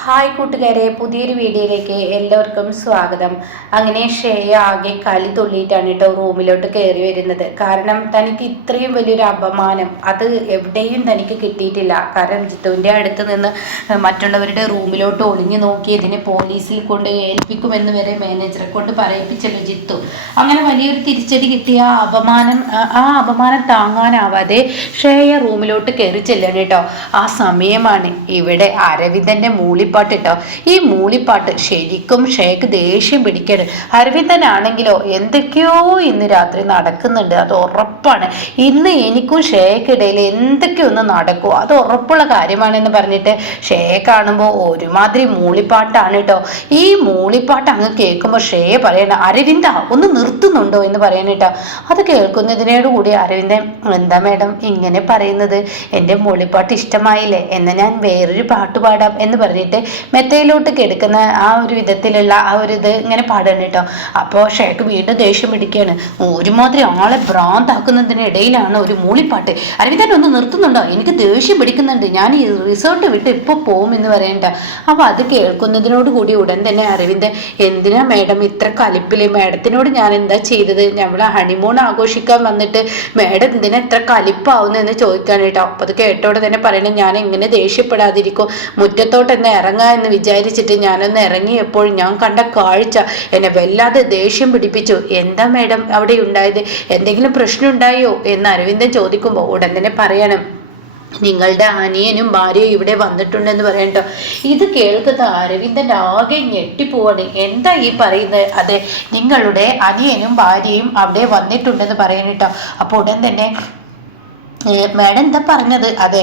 Hi കൂട്ടുകാരെ, പുതിയൊരു വീഡിയോയിലേക്ക് എല്ലാവർക്കും സ്വാഗതം. അങ്ങനെ ശ്രേയ ആകെ കലി തുള്ളിയിട്ടാണ് കേട്ടോ റൂമിലോട്ട് കയറി വരുന്നത്. കാരണം തനിക്ക് ഇത്രയും വലിയൊരു അപമാനം അത് എവിടെയും തനിക്ക് കിട്ടിയിട്ടില്ല. കാരണം ജിത്തുവിൻ്റെ അടുത്ത് നിന്ന് മറ്റുള്ളവരുടെ റൂമിലോട്ട് ഒളിഞ്ഞു നോക്കി ഇതിനെ പോലീസിൽ കൊണ്ട് ഏൽപ്പിക്കുമെന്ന് വരെ മാനേജറെ കൊണ്ട് പറയിപ്പിച്ചല്ലോ ജിത്തു. അങ്ങനെ വലിയൊരു തിരിച്ചടി കിട്ടിയ ആ അപമാനം താങ്ങാനാവാതെ ശ്രേയ റൂമിലോട്ട് കയറി ചെല്ലണം കേട്ടോ. ആ സമയമാണ് ഇവിടെ അരവിന്ദൻ്റെ മൂളിപ്പാട്ട് കേട്ടോ. ഈ മൂളിപ്പാട്ട് ശരിക്കും ഷേക്ക് ദേഷ്യം പിടിക്കണ്. അരവിന്ദനാണെങ്കിലോ എന്തൊക്കെയോ ഇന്ന് രാത്രി നടക്കുന്നുണ്ട്, അത് ഉറപ്പാണ്. ഇന്ന് എനിക്കും ഷേക്കിടയിൽ എന്തൊക്കെയൊന്ന് നടക്കുമോ അത് ഉറപ്പുള്ള കാര്യമാണെന്ന് പറഞ്ഞിട്ട് ഷേക്ക് കാണുമ്പോൾ ഒരുമാതിരി മൂളിപ്പാട്ടാണ് കേട്ടോ. ഈ മൂളിപ്പാട്ട് അങ്ങ് കേൾക്കുമ്പോൾ ഷേ പറയണ, അരവിന്ദ ഒന്ന് നിർത്തുന്നുണ്ടോ എന്ന് പറയണ കേട്ടോ. അത് കേൾക്കുന്നതിനോട് കൂടി അരവിന്ദൻ, എന്താ മേഡം ഇങ്ങനെ പറയുന്നത്, എൻ്റെ മൂളിപ്പാട്ട് ഇഷ്ടമായില്ലേ, എന്നാൽ ഞാൻ വേറൊരു പാട്ട് പാടാം എന്ന് പറഞ്ഞിട്ട് മെത്തയിലോട്ട് കിടക്കുന്ന ആ ഒരു വിധത്തിലുള്ള ആ ഒരു ഇത് ഇങ്ങനെ പാടാണ് കേട്ടോ. അപ്പോൾ ഷേക്ക് വീണ്ടും ദേഷ്യം പിടിക്കുകയാണ്. ഒരുമാതിരി ആളെ ഭ്രാന്താക്കുന്നതിനിടയിലാണ് ഒരു മൂളിപ്പാട്ട്. അരവിന്ദൻ ഒന്ന് നിർത്തുന്നുണ്ടോ, എനിക്ക് ദേഷ്യം പിടിക്കുന്നുണ്ട്, ഞാൻ ഈ റിസോർട്ട് വിട്ട് ഇപ്പോൾ പോകും എന്ന് പറയണ്ട. അപ്പോൾ അത് കേൾക്കുന്നതിനോട് കൂടി ഉടൻ തന്നെ അരവിന്ദൻ, എന്തിനാ മേഡം ഇത്ര കലിപ്പില്, മേഡത്തിനോട് ഞാൻ എന്താ ചെയ്തത്, നമ്മളെ ഹണിമൂൺ ആഘോഷിക്കാൻ വന്നിട്ട് മേഡം എന്തിനാ ഇത്ര കലിപ്പാവുന്നു എന്ന് ചോദിക്കാൻ കേട്ടോ. അപ്പോൾ അത് കേട്ടോടെ തന്നെ പറയണേ, ഞാൻ എങ്ങനെ ദേഷ്യപ്പെടാതിരിക്കും, മുറ്റത്തോട്ട് എന്ന് ഇറങ്ങാ എന്ന് വിചാരിച്ചിട്ട് ഞാനൊന്ന് ഇറങ്ങിയപ്പോൾ ഞാൻ കണ്ട കാഴ്ച എന്നെ വല്ലാതെ ദേഷ്യം പിടിപ്പിച്ചു. എന്താ മേഡം അവിടെ ഉണ്ടായത്, എന്തെങ്കിലും പ്രശ്നം ഉണ്ടായോ എന്ന് അരവിന്ദൻ ചോദിക്കുമ്പോൾ ഉടൻ തന്നെ പറയണം, നിങ്ങളുടെ അനിയനും ഭാര്യയും ഇവിടെ വന്നിട്ടുണ്ടെന്ന് പറയട്ടോ. ഇത് കേൾക്കുന്ന അരവിന്ദൻ ആകെ ഞെട്ടിപ്പോവാണ്. എന്താ ഈ പറയുന്നത്? അതെ, നിങ്ങളുടെ അനിയനും ഭാര്യയും അവിടെ വന്നിട്ടുണ്ടെന്ന് പറയണട്ടോ. അപ്പോൾ ഉടൻ തന്നെ മേഡം എന്താ പറഞ്ഞത്? അതെ,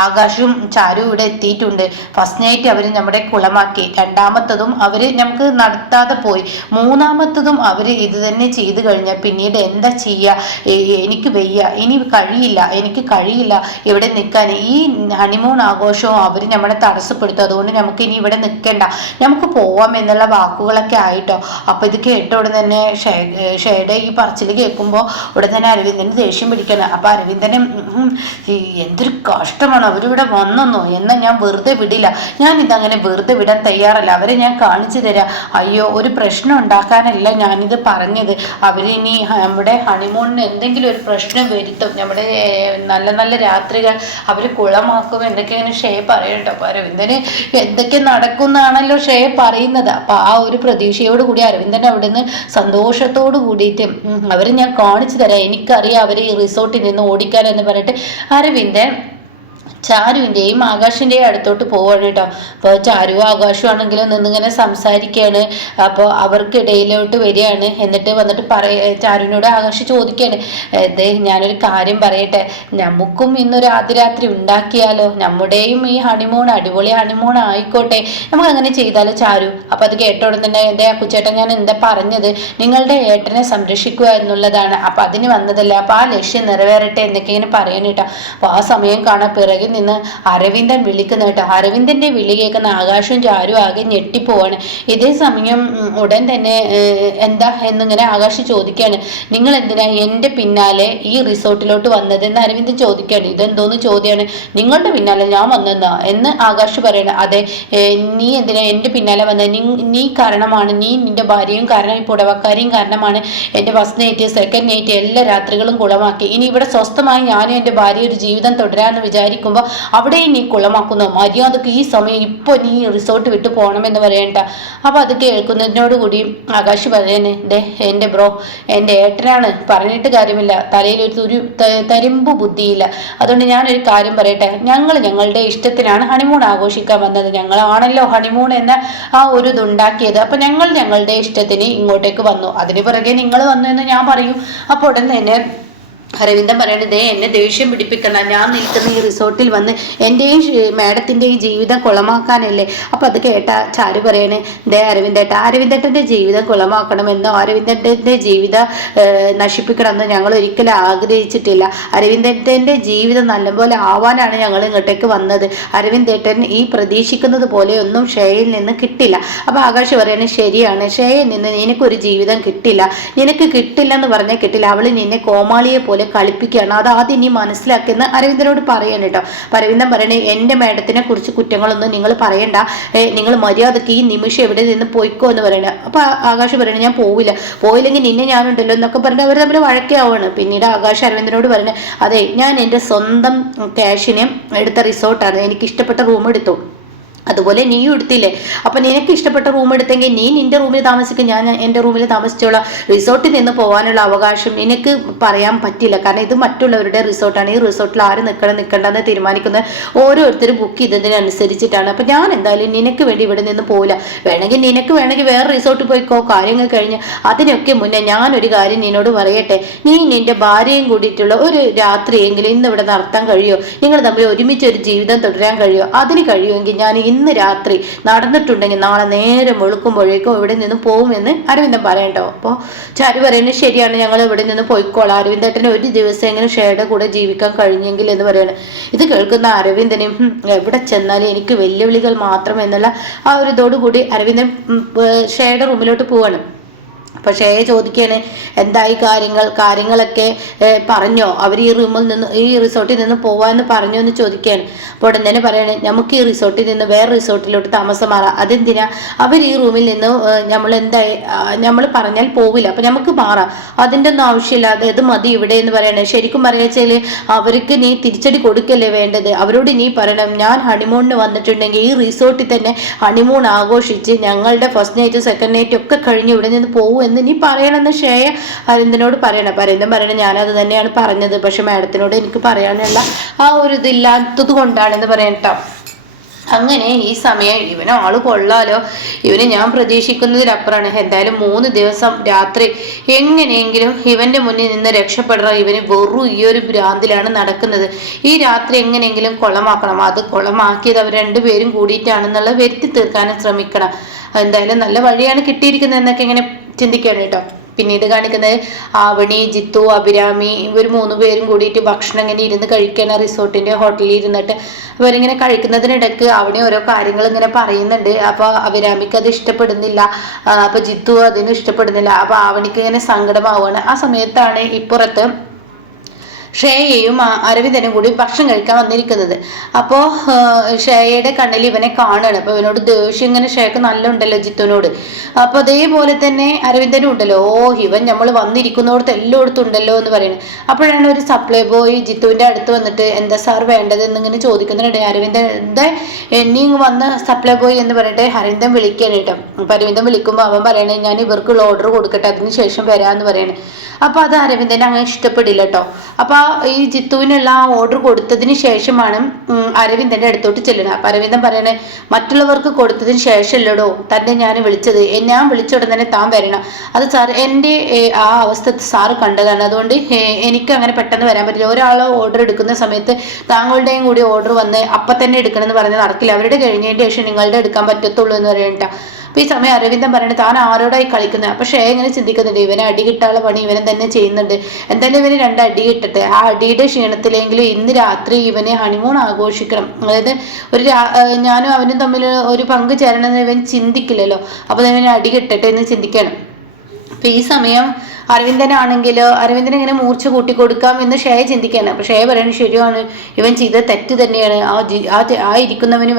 ആകാശും ചാരു ഇവിടെ എത്തിയിട്ടുണ്ട്. ഫസ്റ്റ് നൈറ്റ് അവർ നമ്മുടെ കുളമാക്കി, രണ്ടാമത്തതും അവർ നമുക്ക് നടത്താതെ പോയി, മൂന്നാമത്തതും അവർ ഇത് തന്നെ ചെയ്തു കഴിഞ്ഞാൽ പിന്നീട് എന്താ ചെയ്യുക? എനിക്ക് വയ്യ, ഇനി എനിക്ക് കഴിയില്ല ഇവിടെ നിൽക്കാൻ. ഈ ഹണിമൂൺ ആഘോഷവും അവർ നമ്മളെ തടസ്സപ്പെടുത്തും, അതുകൊണ്ട് നമുക്ക് ഇനി ഇവിടെ നിൽക്കേണ്ട, നമുക്ക് പോവാം എന്നുള്ള വാക്കുകളൊക്കെ ആയിട്ടോ. അപ്പോൾ ഇത് കേട്ട ഉടൻ തന്നെ ഷേയുടെ ഈ പറച്ചിൽ കേൾക്കുമ്പോൾ ഉടൻ തന്നെ അരവിന്ദന് ദേഷ്യം പിടിക്കണം. അപ്പോൾ അരവിന്ദനും എന്തൊരു കഷ്ടമാണ്, അവരിവിടെ വന്നെന്നോ, എന്നാൽ ഞാൻ വെറുതെ വിടില്ല, ഞാൻ ഇതങ്ങനെ വെറുതെ വിടാൻ തയ്യാറല്ല, അവരെ ഞാൻ കാണിച്ചു തരാം. അയ്യോ, ഒരു പ്രശ്നം ഉണ്ടാക്കാനല്ല ഞാനിത് പറഞ്ഞത്, അവരിനി നമ്മുടെ ഹണിമൂണിന് എന്തെങ്കിലും ഒരു പ്രശ്നം വരുത്തും, നമ്മുടെ നല്ല നല്ല രാത്രികൾ അവർ കുളമാക്കും എന്തൊക്കെയാണ് ഷേ പറയട്ടോ. അപ്പോൾ അരവിന്ദന് എന്തൊക്കെ നടക്കുന്നാണല്ലോ ഷേ പറയുന്നത്. അപ്പോൾ ആ ഒരു പ്രതീക്ഷയോട് കൂടി അരവിന്ദൻ അവിടുന്ന് സന്തോഷത്തോട് കൂടിയിട്ട് അവരെ ഞാൻ കാണിച്ചു തരാം, എനിക്കറിയാം അവർ ഈ റിസോർട്ടിൽ നിന്ന് ഓടിക്കാനെന്ന് പറഞ്ഞിട്ട് അരവിന്ദൻ ചാരുവിൻ്റെയും ആകാശിൻ്റെയും അടുത്തോട്ട് പോവാണ് കേട്ടോ. അപ്പോൾ ചാരുവും ആകാശവും ആണെങ്കിലും നിന്നിങ്ങനെ സംസാരിക്കുകയാണ്. അപ്പോൾ അവർക്കിടയിലോട്ട് വരികയാണ്. എന്നിട്ട് വന്നിട്ട് ചാരുവിനോട് ആകാശ് ചോദിക്കുകയാണ്, ഞാനൊരു കാര്യം പറയട്ടെ, നമുക്കും ഇന്നൊരു ആദ്യരാത്രി ഉണ്ടാക്കിയാലോ, നമ്മുടെയും ഈ ഹണിമൂൺ അടിപൊളി ഹണിമൂൺ ആയിക്കോട്ടെ, നമുക്ക് അങ്ങനെ ചെയ്താലോ ചാരു? അപ്പോൾ അത് കേട്ടോടെ തന്നെ, എൻ്റെ കുച്ചേട്ടൻ ഞാൻ എന്താ പറഞ്ഞത്, നിങ്ങളുടെ ഏട്ടനെ സംരക്ഷിക്കുക എന്നുള്ളതാണ്, അപ്പം അതിന് വന്നതല്ല, അപ്പം ആ ലക്ഷ്യം നിറവേറട്ടെ എന്നൊക്കെ ഇങ്ങനെ പറയാൻ കേട്ടോ. അപ്പോൾ ആ സമയം കാണാൻ പിറകിൽ നിന്ന് അരവിന്ദൻ വിളിക്കുന്ന കേട്ടോ. അരവിന്ദന്റെ വിളി കേൾക്കുന്ന ആകാശവും ചാരും ആകെ ഞെട്ടിപ്പോവാണ്. ഇതേ സമയം ഉടൻ തന്നെ എന്താ എന്നിങ്ങനെ ആകാശ് ചോദിക്കുകയാണ്, നിങ്ങൾ എന്തിനാ എൻ്റെ പിന്നാലെ ഈ റിസോർട്ടിലോട്ട് വന്നതെന്ന് അരവിന്ദൻ ചോദിക്കുകയാണ്. ഇതെന്തോന്ന് ചോദ്യമാണ്, നിങ്ങളുടെ പിന്നാലെ ഞാൻ വന്നെന്നാ എന്ന് ആകാശ് പറയണം. അതെ, നീ എന്തിനാ എൻ്റെ പിന്നാലെ വന്നത്, നീ കാരണമാണ്, നീ നിന്റെ ഭാര്യയും കാരണം, ഈ പുടവക്കാരിയും കാരണമാണ് എൻ്റെ ഫസ്റ്റ് നൈറ്റ് സെക്കൻഡ് നൈറ്റ് എല്ലാ രാത്രികളും കുളമാക്കി. ഇനി ഇവിടെ സ്വസ്ഥമായി ഞാനും എൻ്റെ ഭാര്യ ഒരു ജീവിതം തുടരാമെന്ന് വിചാരിക്കുമ്പോൾ അവിടെ നീ കുളമാക്കുന്നു, മര്യാദക്ക് ഈ സമയം ഇപ്പോൾ നീ റിസോർട്ട് വിട്ടു പോകണമെന്ന് പറയണ്ട. അപ്പോൾ അത് കേൾക്കുന്നതിനോടുകൂടി ആകാശ് പറയുന്നത്, എൻ്റെ ബ്രോ, എൻ്റെ ഏട്ടനാണ്, പറഞ്ഞിട്ട് കാര്യമില്ല, തലയിൽ ഒരു തരിമ്പ് ബുദ്ധിയില്ല, അതുകൊണ്ട് ഞാനൊരു കാര്യം പറയട്ടെ, ഞങ്ങളുടെ ഇഷ്ടത്തിനാണ് ഹണിമൂൺ ആഘോഷിക്കാൻ വന്നത്, ഞങ്ങളാണല്ലോ ഹണിമൂൺ എന്ന ആ ഒരു ഇതുണ്ടാക്കിയത്, അപ്പം ഞങ്ങളുടെ ഇഷ്ടത്തിന് ഇങ്ങോട്ടേക്ക് വന്നു, അതിന് പിറകെ നിങ്ങൾ വന്നു എന്ന് ഞാൻ പറയും. അപ്പോൾ ഉടൻ തന്നെ അരവിന്ദൻ പറയണത്, എന്നെ ദേഷ്യം പിടിപ്പിക്കണ്ട, ഞാൻ നിൽക്കുന്ന ഈ റിസോർട്ടിൽ വന്ന് എൻ്റെയും മാഡത്തിൻ്റെയും ജീവിതം കുളമാക്കാനല്ലേ. അപ്പം അത് കേട്ട ചാരു പറയണേ, അരവിന്ദേട്ടൻ്റെ ജീവിതം കുളമാക്കണമെന്നോ അരവിന്ദേട്ടൻ്റെ ജീവിതം നശിപ്പിക്കണമെന്നോ ഞങ്ങൾ ഒരിക്കലും ആഗ്രഹിച്ചിട്ടില്ല. അരവിന്ദേട്ടൻ്റെ ജീവിതം നല്ലപോലെ ആവാനാണ് ഞങ്ങൾ ഇങ്ങോട്ടേക്ക് വന്നത്. അരവിന്ദേട്ടൻ ഈ പ്രതീക്ഷിക്കുന്നത് പോലെ ഒന്നും ഷേയിൽ നിന്ന് കിട്ടില്ല. അപ്പോൾ ആകാശ് പറയണേ, ശരിയാണ്, ഷേയിൽ നിന്ന് നിനക്കൊരു ജീവിതം കിട്ടില്ല, നിനക്ക് കിട്ടില്ലെന്ന് പറഞ്ഞാൽ കിട്ടില്ല, അവൾ നിന്നെ കോമാളിയെ പോലെ പോലെ കളിപ്പിക്കുകയാണ്, അത് ആദ്യം നീ മനസ്സിലാക്കിയെന്ന് അരവിന്ദനോട് പറയാൻ കേട്ടോ. അപ്പം അരവിന്ദൻ പറയണേ എൻ്റെ മേഡത്തിനെ കുറിച്ച് കുറ്റങ്ങളൊന്നും നിങ്ങൾ പറയണ്ട, നിങ്ങൾ മര്യാദക്ക് ഈ നിമിഷം എവിടെ നിന്ന് പോയിക്കോ എന്ന് പറയണേ. അപ്പം ആകാശ് പറയണേ ഞാൻ പോയില്ലെങ്കിൽ നിന്നെ ഞാനുണ്ടല്ലോ എന്നൊക്കെ പറഞ്ഞിട്ട് അവർ തമ്മിൽ വഴക്കാവാണ്. പിന്നീട് ആകാശ് അരവിന്ദനോട് പറയണേ, അതെ ഞാൻ എൻ്റെ സ്വന്തം ക്യാഷിന് എടുത്ത റിസോർട്ടാണ്, എനിക്ക് ഇഷ്ടപ്പെട്ട റൂം എടുത്തു, അതുപോലെ നീയും എടുത്തില്ലേ, അപ്പം നിനക്ക് ഇഷ്ടപ്പെട്ട റൂം എടുത്തെങ്കിൽ നീ നിന്റെ റൂമിൽ താമസിക്കും, ഞാൻ എൻ്റെ റൂമിൽ താമസിച്ചോളാം. റിസോർട്ടിൽ നിന്ന് പോകാനുള്ള അവകാശം നിനക്ക് പറയാൻ പറ്റില്ല, കാരണം ഇത് മറ്റുള്ളവരുടെ റിസോർട്ടാണ്. ഈ റിസോർട്ടിൽ ആര് നിൽക്കണ്ടെന്ന് തീരുമാനിക്കുന്നത് ഓരോരുത്തരും ബുക്ക് ചെയ്തതിനനുസരിച്ചിട്ടാണ്. അപ്പം ഞാൻ എന്തായാലും നിനക്ക് വേണ്ടി ഇവിടെ നിന്ന് പോകില്ല, വേണമെങ്കിൽ വേറെ റിസോർട്ടിൽ പോയിക്കോ, കാര്യങ്ങൾ കഴിഞ്ഞ്. അതിനൊക്കെ മുന്നേ ഞാനൊരു കാര്യം നിന്നോട് പറയട്ടെ, നീ നിന്റെ ഭാര്യയും കൂടിയിട്ടുള്ള ഒരു രാത്രിയെങ്കിലും ഇന്ന് ഇവിടെ നടത്താൻ കഴിയുമോ? നിങ്ങൾ തമ്മിൽ ഒരുമിച്ച് ഒരു ജീവിതം തുടരാൻ കഴിയുമോ? അതിന് കഴിയുമെങ്കിൽ ഞാൻ ഇന്ന് രാത്രി നടന്നിട്ടുണ്ടെങ്കിൽ നാളെ നേരം വെളുക്കുമ്പോഴേക്കും ഇവിടെ നിന്ന് പോകുമെന്ന് അരവിന്ദൻ പറയണ്ടോ. അപ്പോൾ ചാരു പറയുന്നത് ശരിയാണ്, ഞങ്ങൾ ഇവിടെ നിന്ന് പോയിക്കോളാം, അരവിന്ദേട്ടന് ഒരു ദിവസമെങ്കിലും ഷേയുടെ കൂടെ ജീവിക്കാൻ കഴിഞ്ഞെങ്കിൽ എന്ന് പറയാണ്. ഇത് കേൾക്കുന്ന അരവിന്ദനും എവിടെ ചെന്നാലും എനിക്ക് വെല്ലുവിളികൾ മാത്രം എന്നുള്ള ആ ഒരു ഇതോടുകൂടി അരവിന്ദൻ ഷേയുടെ റൂമിലോട്ട് പോവാണ്. അപ്പോൾ ഷേയ ചോദിക്കുകയാണ്, എന്തായി കാര്യങ്ങളൊക്കെ പറഞ്ഞോ, അവർ ഈ റൂമിൽ നിന്ന് ഈ റിസോർട്ടിൽ നിന്ന് പോവാന്ന് പറഞ്ഞോ എന്ന് ചോദിക്കുകയാണ്. അപ്പോൾ ഉടൻ തന്നെ പറയണേ, നമുക്ക് ഈ റിസോർട്ടിൽ നിന്ന് വേറെ റിസോർട്ടിലോട്ട് താമസം മാറാം. അതെന്തിനാ? അവർ ഈ റൂമിൽ നിന്ന് നമ്മൾ പറഞ്ഞാൽ പോവില്ല, അപ്പം നമുക്ക് മാറാം, അതിൻ്റെ ഒന്നും ആവശ്യമില്ല, ഇത് മതി ഇവിടെ എന്ന് പറയണേ. ശരിക്കും പറയാച്ചാൽ അവർക്ക് നീ തിരിച്ചടി കൊടുക്കല്ലേ വേണ്ടത്, അവരോട് നീ പറയണം, ഞാൻ ഹണിമൂണിന് വന്നിട്ടുണ്ടെങ്കിൽ ഈ റിസോർട്ടിൽ തന്നെ ഹണിമൂൺ ആഘോഷിച്ച് ഞങ്ങളുടെ ഫസ്റ്റ് നൈറ്റും സെക്കൻഡ് നൈറ്റും ഒക്കെ കഴിഞ്ഞ് ഇവിടെ നിന്ന് പോകും എന്ന് നീ പറയണമെന്ന് ഷേയ അരവിന്ദനോട് പറയണം. അപ്പം അരവിന്ദൻ പറയണം, ഞാനത് തന്നെയാണ് പറഞ്ഞത്, പക്ഷെ മാഡത്തിനോട് എനിക്ക് പറയാനുള്ള ആ ഒരു ഇതില്ലാത്തത് കൊണ്ടാണെന്ന് പറയട്ടോ. അങ്ങനെ ഈ സമയം ഇവന് ആള് കൊള്ളാലോ, ഇവന് ഞാൻ പ്രതീക്ഷിക്കുന്നതിലപ്പുറമാണ്. എന്തായാലും 3 ദിവസം രാത്രി എങ്ങനെയെങ്കിലും ഇവന്റെ മുന്നിൽ നിന്ന് രക്ഷപ്പെടണം. ഇവന് വെറും ഈ ഒരു ഭ്രാന്തിലാണ് നടക്കുന്നത്. ഈ രാത്രി എങ്ങനെയെങ്കിലും കൊളമാക്കണം, അത് കൊളമാക്കിയത് അവർ രണ്ടുപേരും കൂടിയിട്ടാണെന്നുള്ള വരുത്തി തീർക്കാനും ശ്രമിക്കണം. എന്തായാലും നല്ല വഴിയാണ് കിട്ടിയിരിക്കുന്നത് എന്നൊക്കെ ഇങ്ങനെ ചിന്തിക്കുകയാണ് കേട്ടോ. പിന്നീട് കാണിക്കുന്നത് ആവണി, ജിത്തു, അഭിരാമി ഇവർ 3 പേരും കൂടിയിട്ട് ഭക്ഷണം ഇങ്ങനെ ഇരുന്ന് കഴിക്കുകയാണ് റിസോർട്ടിന്റെ ഹോട്ടലിൽ ഇരുന്നിട്ട്. അവരിങ്ങനെ കഴിക്കുന്നതിനിടയ്ക്ക് ആവണി ഓരോ കാര്യങ്ങൾ ഇങ്ങനെ പറയുന്നുണ്ട്. അപ്പോൾ അഭിരാമിക്ക് അത് ഇഷ്ടപ്പെടുന്നില്ല, അപ്പോൾ ജിത്തു അതിന് ഇഷ്ടപ്പെടുന്നില്ല. അപ്പോൾ ആവണിക്ക് ഇങ്ങനെ സങ്കടമാവുകയാണ്. ആ സമയത്താണ് ഇപ്പുറത്ത് ഷേയയും അരവിന്ദനും കൂടി ഭക്ഷണം കഴിക്കാൻ വന്നിരിക്കുന്നത്. അപ്പോൾ ഷേയയുടെ കണ്ണിൽ ഇവനെ കാണുകയാണ്. അപ്പോൾ ഇവനോട് ദേഷ്യം ഇങ്ങനെ ഷേക്ക് നല്ല ഉണ്ടല്ലോ ജിത്തുവിനോട്. അപ്പോൾ അതേപോലെ തന്നെ അരവിന്ദനും ഉണ്ടല്ലോ, ഇവൻ നമ്മൾ വന്നിരിക്കുന്നോടത്ത് എല്ലായിടത്തും ഉണ്ടല്ലോ എന്ന് പറയുന്നത്. അപ്പോഴാണ് ഒരു സപ്ലൈ ബോയ് ജിത്തുവിൻ്റെ അടുത്ത് വന്നിട്ട് എന്താ സാർ വേണ്ടത് എന്നിങ്ങനെ ചോദിക്കുന്നുണ്ട്. അരവിന്ദൻ എന്താ നീ വന്ന് സപ്ലൈ ബോയ് എന്ന് പറഞ്ഞിട്ട് അരവിന്ദൻ വിളിക്കുകയാണ് കേട്ടോ. അപ്പോൾ അരവിന്ദൻ വിളിക്കുമ്പോൾ അവൻ പറയണേ, ഞാൻ ഇവർക്കുള്ള ഓർഡർ കൊടുക്കട്ടെ, അതിന് ശേഷം വരാമെന്ന് പറയണേ. അപ്പോൾ അത് അരവിന്ദന് അങ്ങനെ ഇഷ്ടപ്പെടില്ല കേട്ടോ. അപ്പോൾ ഈ ജിത്തുവിനുള്ള ആ ഓർഡർ കൊടുത്തതിന് ശേഷമാണ് അരവിന്ദന്റെ അടുത്തോട്ട് ചെല്ലുന്നത്. അപ്പം അരവിന്ദൻ പറയണേ, മറ്റുള്ളവർക്ക് കൊടുത്തതിന് ശേഷമല്ലടോ തന്നെ ഞാൻ വിളിച്ചത്, ഞാൻ വിളിച്ച ഉടൻ തന്നെ താൻ വരണം. അത് സാർ എൻ്റെ ആ അവസ്ഥ സാറ് കണ്ടതാണ്, അതുകൊണ്ട് എനിക്ക് അങ്ങനെ പെട്ടെന്ന് വരാൻ പറ്റില്ല. ഒരാൾ ഓർഡർ എടുക്കുന്ന സമയത്ത് താങ്കളുടെയും കൂടി ഓർഡർ വന്ന് അപ്പം തന്നെ എടുക്കണമെന്ന് പറഞ്ഞ് നടക്കില്ല, അവരുടെ കഴിഞ്ഞതിന് ശേഷം നിങ്ങളുടെ എടുക്കാൻ പറ്റത്തുള്ളൂ എന്ന് പറയണ്ട. അപ്പോൾ ഈ സമയം അരവിന്ദൻ പറയുന്നത് താൻ ആരോടായി കളിക്കുന്നത്. അപ്പോൾ ഷേ ഇങ്ങനെ ചിന്തിക്കുന്നുണ്ട്, ഇവനെ അടി കിട്ടാനുള്ള പണി ഇവനെ തന്നെ ചെയ്യുന്നുണ്ട്, എന്തായാലും ഇവന് 2 അടി കിട്ടട്ടെ, ആ അടിയുടെ ക്ഷീണത്തിലെങ്കിലും ഇന്ന് രാത്രി ഇവനെ ഹണിമൂൺ ആഘോഷിക്കണം. അതായത് ഞാനും അവനും തമ്മിൽ ഒരു പങ്ക് ചേരണമെന്ന് ഇവൻ ചിന്തിക്കില്ലല്ലോ, അപ്പോൾ ഇവന് അടി കിട്ടട്ടെ എന്ന് ചിന്തിക്കണം. അപ്പോൾ ഈ സമയം അരവിന്ദനാണെങ്കിലോ അരവിന്ദൻ ഇങ്ങനെ മൂർച്ച കൂട്ടി കൊടുക്കാം എന്ന് ഷേയ ചിന്തിക്കുകയാണ്. അപ്പോൾ ഷേയ പറയുന്നത് ശരിയാണ്, ഇവൻ ചെയ്ത തെറ്റ് തന്നെയാണ്, ആ ഇരിക്കുന്നവന്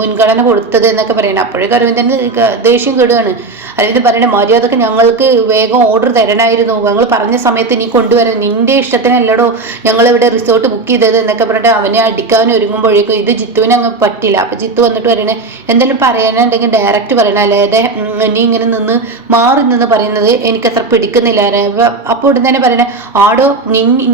മുൻഗണന കൊടുത്തത് എന്നൊക്കെ പറയണം. അപ്പോഴേക്കും അരവിന്ദന് ദേഷ്യം കെടുകയാണ്. അരവിന്ദൻ പറയണേ, മര്യാദക്ക് ഞങ്ങൾക്ക് വേഗം ഓർഡർ തരണമായിരുന്നു, ഞങ്ങൾ പറഞ്ഞ സമയത്ത് നീ കൊണ്ടുവരാൻ, നിന്റെ ഇഷ്ടത്തിനല്ലടോ ഞങ്ങളിവിടെ റിസോർട്ട് ബുക്ക് ചെയ്തത് എന്നൊക്കെ പറഞ്ഞിട്ട് അവനെ അടിക്കാൻ ഒരുങ്ങുമ്പോഴേക്കും ഇത് ജിത്തുവിന് അങ്ങ് പറ്റില്ല. അപ്പോൾ ജിത്തു വന്നിട്ട് പറയണേ, എന്തെങ്കിലും പറയാനുണ്ടെങ്കിൽ ഡയറക്റ്റ് പറയണം, അല്ലാതെ നീ ഇങ്ങനെ മാറി നിന്ന് പറയുന്നത് എനിക്കത്ര പിടിക്കുന്നില്ല. അപ്പോൾ ഉടൻ തന്നെ പറയണേ, ആടോ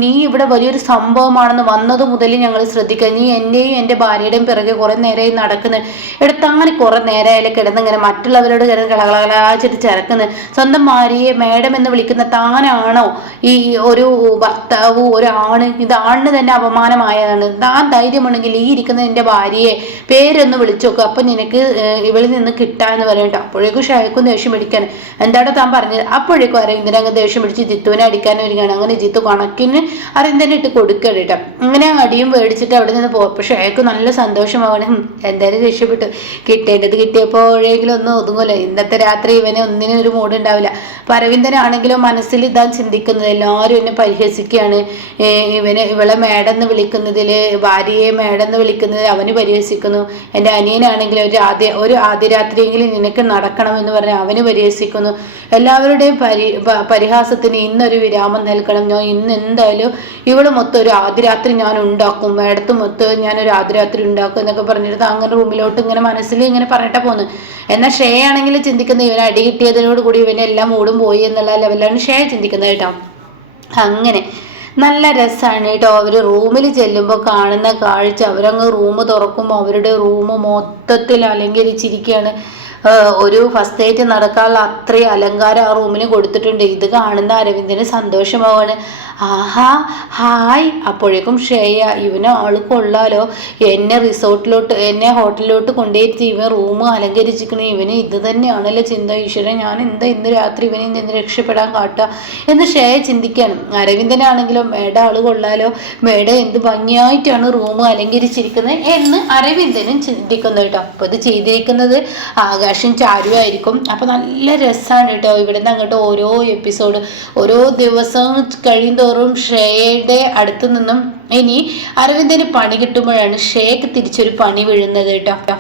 നീ ഇവിടെ വലിയൊരു സംഭവമാണെന്ന് വന്നത് മുതൽ ഞങ്ങൾ ശ്രദ്ധിക്കുക, നീ എൻ്റെയും എൻ്റെ ഭാര്യയുടെയും പിറകെ കുറെ നേരമായി നടക്കുന്നത്, എടുത്താങ്ങനെ കുറെ നേരമായാലും കിടന്നിങ്ങനെ മറ്റുള്ളവരോട് കിടന്ന് കളകളകളാച്ചിട്ട് ചിരക്കുന്നത്, സ്വന്തം ഭാര്യയെ മേഡം എന്ന് വിളിക്കുന്ന താനാണോ ഈ ഒരു ഭർത്താവ് ഒരാണ്? ഇതാണിന് തന്നെ അപമാനമായതാണ്. താൻ ധൈര്യമുണ്ടെങ്കിൽ ഈ ഇരിക്കുന്ന എൻ്റെ ഭാര്യയെ പേരൊന്ന് വിളിച്ചു നോക്കുക, അപ്പം നിനക്ക് ഇവളിൽ നിന്ന് കിട്ടാന്ന് പറയട്ടോ. അപ്പോഴേക്കും ഷേക്കും ദേഷ്യം പിടിക്കാൻ, എന്താടോ താൻ പറഞ്ഞത്? അപ്പോഴേക്കും അരവിന്ദൻ അരവിന്ദൻ അങ്ങ് ദേഷ്യം പിടിച്ച് ജിത്തുവിനെ അടിക്കാൻ വരികയാണ്. അങ്ങനെ ജിത്തു കണക്കിന് അരവിന്ദനെ ഇട്ട് കൊടുക്കുകയാണ് കേട്ടോ. അങ്ങനെ അടിയും മേടിച്ചിട്ട് അവിടെ നിന്ന് പോകും. പക്ഷെ അയാൾക്ക് നല്ല സന്തോഷമാവണം. എന്തായാലും രക്ഷപ്പെട്ടു, കിട്ടേണ്ടത് കിട്ടിയപ്പോഴെങ്കിലും ഒന്നും ഒതുങ്ങുമല്ലോ. ഇന്നത്തെ രാത്രി ഇവനെ ഒന്നിനും ഒരു മൂഡ് ഉണ്ടാവില്ല. അപ്പൊ അരവിന്ദനാണെങ്കിലും മനസ്സിൽ ഇതാ ചിന്തിക്കുന്നത്, എല്ലാവരും എന്നെ പരിഹസിക്കുകയാണ്, ഇവളെ മേഡെന്ന് വിളിക്കുന്നതിൽ, ഭാര്യയെ മേഡെന്ന് വിളിക്കുന്നതിൽ അവന് പരിഹസിക്കുന്നു. എൻ്റെ അനിയനാണെങ്കിലും ഒരു ആദ്യ രാത്രിയെങ്കിലും നിനക്ക് നടക്കണമെന്ന് പറഞ്ഞ് അവന് പരിഹസിക്കുന്നു. എല്ലാവരുടെയും പരിഹാസത്തിന് ഇന്നൊരു വിരാമം നൽകണം. ഞാൻ ഇന്ന് എന്തായാലും ഇവള് മൊത്തം ഒരു ആദ്യ രാത്രി ഞാൻ ഉണ്ടാക്കും, മേഡത്ത് മൊത്തം ഞാനൊരു ആദ്യ രാത്രി ഉണ്ടാക്കും എന്നൊക്കെ പറഞ്ഞിട്ട് അങ്ങനെ റൂമിലോട്ട് ഇങ്ങനെ മനസ്സിൽ ഇങ്ങനെ പറഞ്ഞിട്ടാ പോന്ന്. എന്നാൽ ഷേ ആണെങ്കിൽ ചിന്തിക്കുന്നത് ഇവനെ അടി കിട്ടിയതിനോട് കൂടി ഇവനെ എല്ലാം മൂടും പോയി എന്നുള്ള ലെവലാണ് ഷേ ചിന്തിക്കുന്നത് കേട്ടോ. അങ്ങനെ നല്ല രസമാണ് കേട്ടോ. അവർ റൂമിൽ ചെല്ലുമ്പോൾ കാണുന്ന കാഴ്ച, അവരങ്ങ് റൂം തുറക്കുമ്പോൾ അവരുടെ റൂം മൊത്തത്തിൽ അലങ്കരിച്ചിരിക്കുകയാണ്. ഒരു ഫസ്റ്റ് നൈറ്റ് നടക്കാനുള്ള അത്രയും അലങ്കാരം ആ റൂമിന് കൊടുത്തിട്ടുണ്ട്. ഇത് കാണുന്ന അരവിന്ദന് സന്തോഷമാവാണ്. ആഹാ ഹായ്. അപ്പോഴേക്കും ഷേയ, ഇവന് ആള് കൊള്ളാലോ, എന്നെ ഹോട്ടലിലോട്ട് കൊണ്ടുപോയിട്ട് ഇവൻ റൂം അലങ്കരിച്ചിരിക്കണ, ഇവന് ഇത് തന്നെയാണല്ലോ ചിന്ത. ഈശ്വരൻ, ഞാൻ എന്താ ഇന്ന് രാത്രി ഇവനെ നിന്ന് രക്ഷപ്പെടാൻ കാട്ടുക എന്ന് ഷേയ ചിന്തിക്കുകയാണ്. അരവിന്ദനാണെങ്കിലും മേഡ ആള് കൊള്ളാലോ, മേഡ എന്ത് ഭംഗിയായിട്ടാണ് റൂം അലങ്കരിച്ചിരിക്കുന്നത് എന്ന് അരവിന്ദനും ചിന്തിക്കുന്നു കേട്ടോ. അപ്പോൾ ഇത് ചെയ്തിരിക്കുന്നത് ആകാശം ചാരുവായിരിക്കും. അപ്പൊ നല്ല രസമാണ് കേട്ടോ. ഇവിടെ നിന്ന് അങ്ങോട്ട് ഓരോ എപ്പിസോഡ് ഓരോ ദിവസം കഴിയുന്തോറും ഷേയുടെ അടുത്ത് നിന്നും ഇനി അരവിന്ദന് പണി കിട്ടുമ്പോഴാണ് ഷേക്ക് തിരിച്ചൊരു പണി വീഴുന്നത് കേട്ടോ.